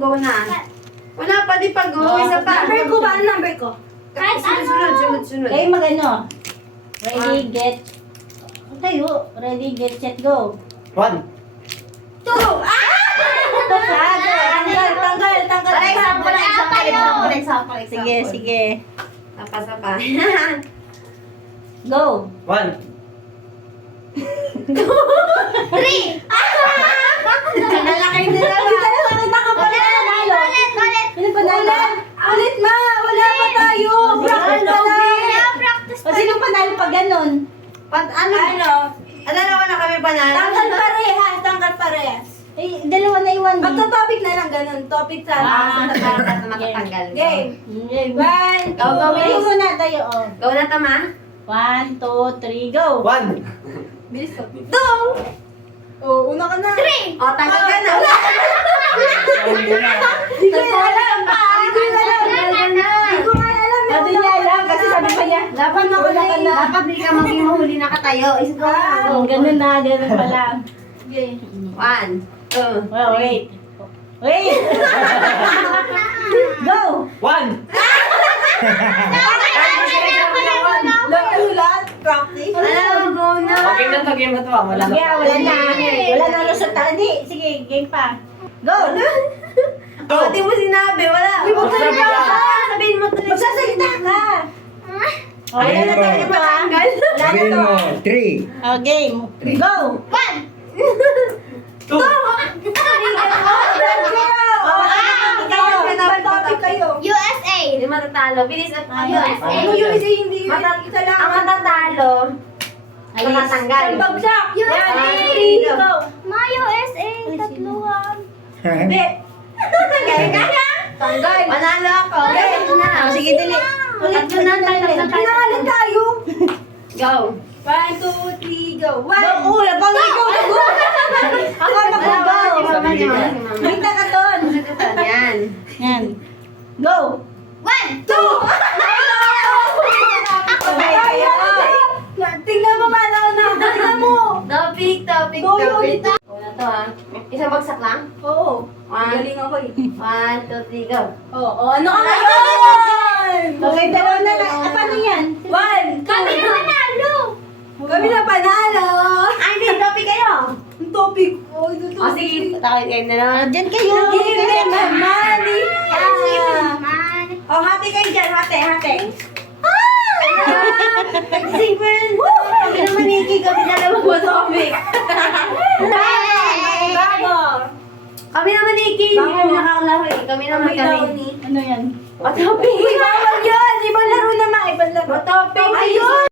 go na. Wala pa, di pa go. Isa pa. Number ko ba? Ano number ko? Kahit Sunod. Okay, magano. Ready, get... Tayo. Ready, get, set, go. 1. 2! Tanggal. Example. Sige. Sapa. Go. 1. 3! Nalalakay nila. Nakita ka pala. Ulit! Ulit ma! Wala pa tayo! Practice pa lang! Practice O, sino panalo pag ganon? Ano na kami panalo? Tanggal parehas. Eh, dalawa na iwan. Magto-topic na lang ganun. Topic sa Matatanggal. Game. Game. 1, 2, Go, Tayo muna tayo, oh. Go na, Tama. 1, 2, 3, go. 1. bilis ko. 2! Oh, una ka na. 3! O, tanggal ka na. Hindi ko alam. Hindi ko alam. Hindi niya alam kasi sabi pa niya. Dapat di ka maging mahuli na katayo. Is go. Oh, ganun pa lang. Okay. 1, 2. Well, wait. Go! 1. Ulat. Practice. Go na. Game na to. Wala Sige, wala na. Wala na resulta. Hindi, sige, game pa. Go! Di mo sinabi. Wala. magsalita ka. Sabihin mo tuloy. Magsasalita ka. Oh, wala na tayo ito, ah. Wala na Sabihin to. mo, 3. Oh, game. Go! 2. Topic kayo. USA! Hindi matatalo. Bilis at USA. Ano yung isa hindi yun? Isa lang. Ang matatalo. Ang matanggal. Bagsak. USA! Go. Ma, USA! Tatluhan! Hindi. Tanggal. Panalo ako. Oh, sige, dali. Ulit ko na tayo. Pinangalan tayo. Go. 1, 2, 3, go. 1. Wala pang ikaw. Ako mag-go. May takaton. Yan. Yan. Go! 1! 2. Tingnan mo ba na? Tingnan mo. Topic. Go. Wala to ha. Isang bagsak lang. Oo. One. Galing ako eh. 1, 2, 3, go. Oo. Ano ka ngayon? Okay, dalawa na lang. Ah, paano yan? 1, 2. Kami na manalo! Kami na panalo. Ay, hindi. Topic kayo. Ang topic. Oh, ito O, sige. Takot kayo na lang. Diyan kayo. Give them the money. Man! Oh, hati kayo dyan. Hati. Nag-singman. Kami naman kami dalawa mo topic. Bago. Kami naman Iki. Hindi kami nakakalaro eh. Kami naman kami. Ano yan? O, topic.